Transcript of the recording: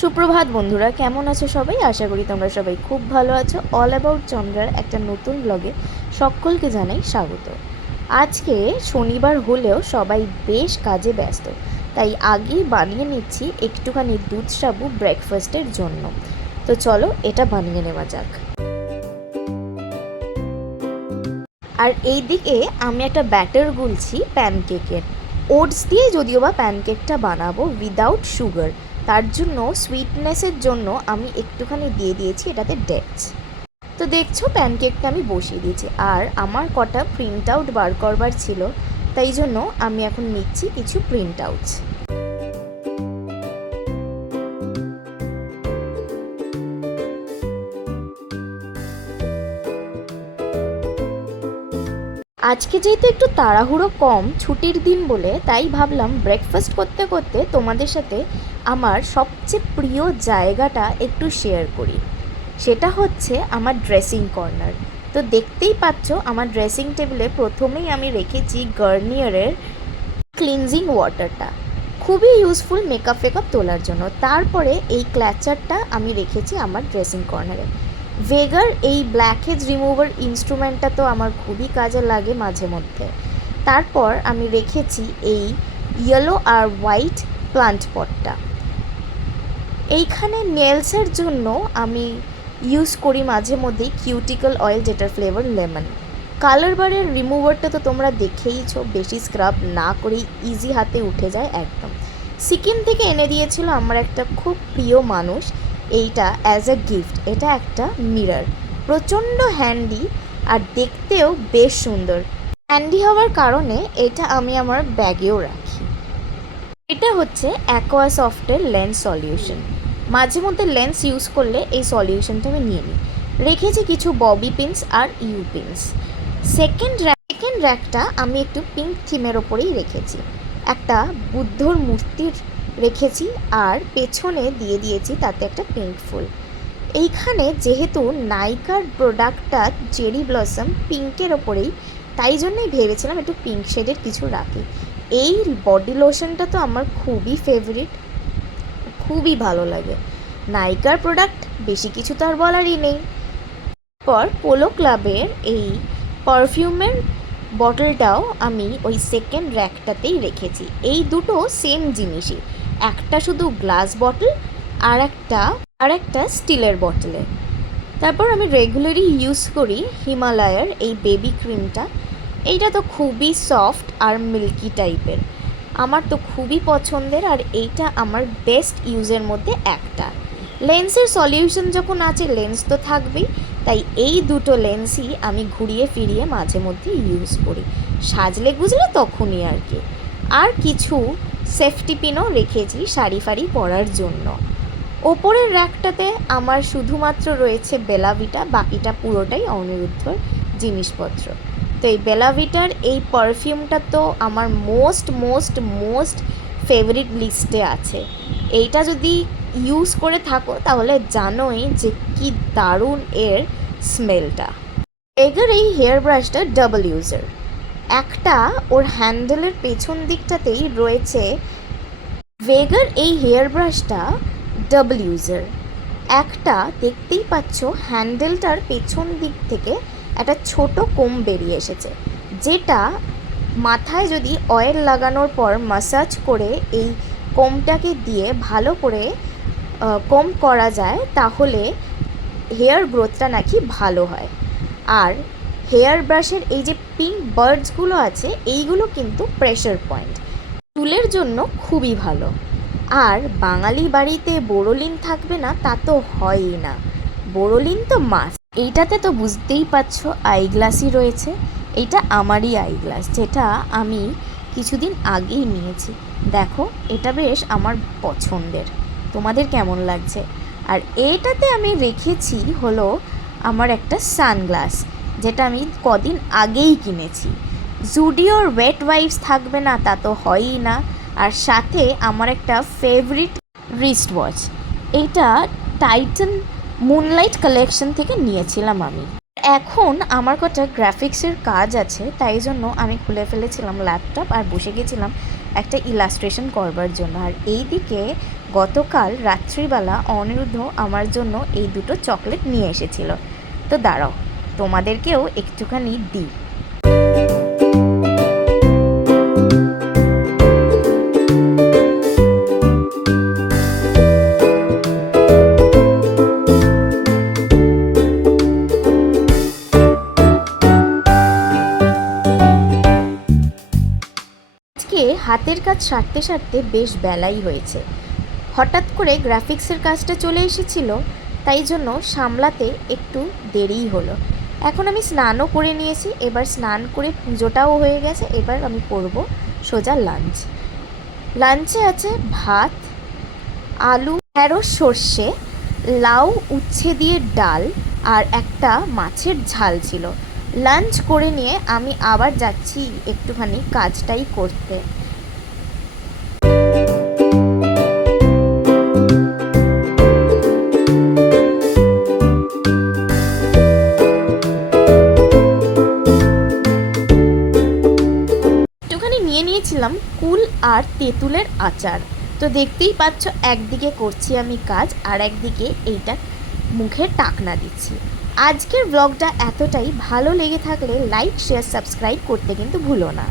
সুপ্রভাত বন্ধুরা, কেমন আছো সবাই? আশা করি তোমরা সবাই খুব ভালো আছো। অল অ্যাবাউট চন্দ্রার একটা নতুন ব্লগে সকলকে জানাই স্বাগত। আজকে শনিবার হলেও সবাই বেশ কাজে ব্যস্ত, তাই আগেই বানিয়ে নিচ্ছি একটুখানি দুধ সাবু ব্রেকফাস্টের জন্য। তো চলো এটা বানিয়ে নেওয়া যাক। আর এই দিকে আমি একটা ব্যাটার গুলছি প্যানকেকের। ওটস দিয়ে যদিও বা প্যানকেকটা বানাবো উইদাউট সুগার, তার জন্য সুইটনেসের জন্য আমি একটুখানি দিয়ে দিয়েছি এটাতে ডেটস। তো দেখছো প্যানকেকটা আমি বসিয়ে দিয়েছি, আর আমার কটা প্রিন্ট আউট বার করবার ছিল, তাই জন্য আমি এখন নিচ্ছি কিছু প্রিন্ট আউটস। আজকে যেহেতু একটু তাড়াহুড়ো কম, ছুটির দিন বলে, তাই ভাবলাম ব্রেকফাস্ট করতে করতে তোমাদের সাথে আমার সবচেয়ে প্রিয় জায়গাটা একটু শেয়ার করি। সেটা হচ্ছে আমার ড্রেসিং কর্নার। তো দেখতেই পাচ্ছ আমার ড্রেসিং টেবিলে প্রথমেই আমি রেখেছি গার্নিয়ারের ক্লিনজিং ওয়াটারটা, খুবই ইউজফুল মেকআপ ফেকআপ তোলার জন্য। তারপরে এই ক্ল্যাচারটা আমি রেখেছি আমার ড্রেসিং কর্নারে। ভেগার এই ব্ল্যাকহেজ রিমুভার ইনস্ট্রুমেন্টটা তো আমার খুবই কাজে লাগে মাঝে মধ্যে। তারপর আমি রেখেছি এই ইয়েলো আর হোয়াইট প্লান্ট পটটা। এইখানে নেলসের জন্য আমি ইউজ করি মাঝে মধ্যেই কিউটিকল অয়েল, যেটার ফ্লেভার লেমন। কালার বারের রিমুভারটা তো তোমরা দেখেইছো, বেশি স্ক্রাব না করেই ইজি হাতে উঠে যায় একদম। সিকিম থেকে এনে দিয়েছিল আমার একটা খুব প্রিয় মানুষ এইটা অ্যাজ এ গিফট। এটা একটা মিরর, প্রচণ্ড হ্যান্ডি আর দেখতেও বেশ সুন্দর। হ্যান্ডি হওয়ার কারণে এটা আমি আমার ব্যাগেও রাখি। এটা হচ্ছে অ্যাকোয়াসফটের লেন্স সলিউশন। মাঝে মধ্যে লেন্স ইউজ করলে এই সলিউশনটা আমি নিয়ে নিই। রেখেছি কিছু ববি পিনস আর ইউ পিনস। সেকেন্ড র্যাকটা আমি একটু পিঙ্ক থিমের ওপরেই রেখেছি। একটা বুদ্ধর মূর্তির রেখেছি, আর পেছনে দিয়ে দিয়েছি তাতে একটা পিঙ্ক ফুল। এইখানে যেহেতু নাইকার প্রোডাক্টটা চেরি ব্লসম পিঙ্কের ওপরেই, তাই জন্যই ভেবেছিলাম একটু পিঙ্ক শেডের কিছু রাখি। এই বডি লোশনটা তো আমার খুবই ফেভারিট, খুবই ভালো লাগে। নাইকার প্রোডাক্ট বেশি কিছু তো আর বলারই নেই। পর পোলো ক্লাবের এই পারফিউমের বটলটাও আমি ওই সেকেন্ড র্যাকটাতেই রেখেছি। এই দুটো সেম জিনিসই, একটা শুধু গ্লাস বটল আর একটা স্টিলের বটলে। তারপর আমি রেগুলারই ইউজ করি হিমালয়ার এই বেবি ক্রিমটা। এইটা তো খুবই সফট আর মিল্কি টাইপের, আমার তো খুবই পছন্দের, আর এইটা আমার বেস্ট ইউজের মধ্যে একটা। লেন্সের সলিউশন যখন আছে, লেন্স তো থাকবেই, তাই এই দুটো লেন্সই আমি ঘুরিয়ে ফিরিয়ে মাঝে মধ্যে ইউজ করি, সাজলে গুজলে তখনই আর কি। আর কিছু সেফটি পিনও রেখেছি শাড়ি ফাড়ি পরার জন্য। ওপরের র্যাকটাতে আমার শুধুমাত্র রয়েছে বেলাভিটা, বাকিটা পুরোটাই অনিরুদ্ধর জিনিসপত্র। তো এই বেলাভিটার এই পারফিউমটা তো আমার মোস্ট মোস্ট মোস্ট ফেভারিট লিস্টে আছে। এইটা যদি ইউজ করে থাকো তাহলে জানোই যে কি দারুণ এর স্মেলটা। এগার এই হেয়ার ব্রাশটা ডাবল ইউজার। একটা ওর হ্যান্ডেলের পেছন দিকটাতেই রয়েছে ভেগার এই হেয়ার ব্রাশটা ডাবল ইউজার। একটা দেখতেই পাচ্ছ হ্যান্ডেলটার পেছন দিক থেকে একটা ছোট কোম বেরিয়ে এসেছে, যেটা মাথায় যদি অয়েল লাগানোর পর মাসাজ করে এই কোমটাকে দিয়ে ভালো করে কোম করা যায়, তাহলে হেয়ার গ্রোথটা নাকি ভালো হয়। আর হেয়ার ব্রাশের এই যে পিঙ্ক বার্ডসগুলো আছে, এইগুলো কিন্তু প্রেশার পয়েন্ট, চুলের জন্য খুবই ভালো। আর বাঙালি বাড়িতে বোরোলিন থাকবে না তা তো হয়ই না, বোরোলিন তো মাস্ট। এইটাতে তো বুঝতেই পারছো আইগ্লাসই রয়েছে। এইটা আমারই আইগ্লাস, যেটা আমি কিছুদিন আগেই নিয়েছি। দেখো এটা বেশ আমার পছন্দের, তোমাদের কেমন লাগছে? আর এটাতে আমি রেখেছি হলো আমার একটা সানগ্লাস, যেটা আমি কদিন আগেই কিনেছি। জুডিওর ওয়েট ওয়াইপস থাকবে না তা তো হয়ই না। আর সাথে আমার একটা ফেভারিট রিস্ট ওয়াচ, এইটা টাইটান মুনলাইট কালেকশন থেকে নিয়েছিলাম আমি। এখন আমার কটা গ্রাফিক্সের কাজ আছে, তাই জন্য আমি খুলে ফেলেছিলাম ল্যাপটপ আর বসে গেছিলাম একটা ইলাস্ট্রেশন করবার জন্য। আর এই দিকে গতকাল রাত্রিবেলা অনিরুদ্ধ আমার জন্য এই দুটো চকলেট নিয়ে এসেছিল। তো দাঁড়াও, তোমাদেরকেও একটুখানি দিই। আজকে হাতের কাজ সারতে সারতে বেশ বেলাই হয়েছে। হঠাৎ করে গ্রাফিক্সের কাজটা চলে এসেছিল, তাই জন্য সামলাতে একটু দেরিই হলো। এখন আমি স্নানও করে নিয়েছি, এবার স্নান করে পুজোটাও হয়ে গেছে। এবার আমি করব সোজা লাঞ্চ। লাঞ্চে আছে ভাত, আলু, ঢেঁড়স, সর্ষে, লাউ, উচ্ছে দিয়ে ডাল আর একটা মাছের ঝাল ছিল। লাঞ্চ করে নিয়ে আমি আবার যাচ্ছি একটুখানি কাজটাই করতে। একটুখানি নিয়ে নিয়েছিলাম কুল আর তেঁতুলের আচার। তো দেখতেই পাচ্ছ, একদিকে করছি আমি কাজ আর একদিকে এইটা মুখে টাকনা দিচ্ছি। আজকের ব্লগটা এতটাই। ভালো লেগে থাকলে লাইক, শেয়ার, সাবস্ক্রাইব করতে কিন্তু ভুলো না।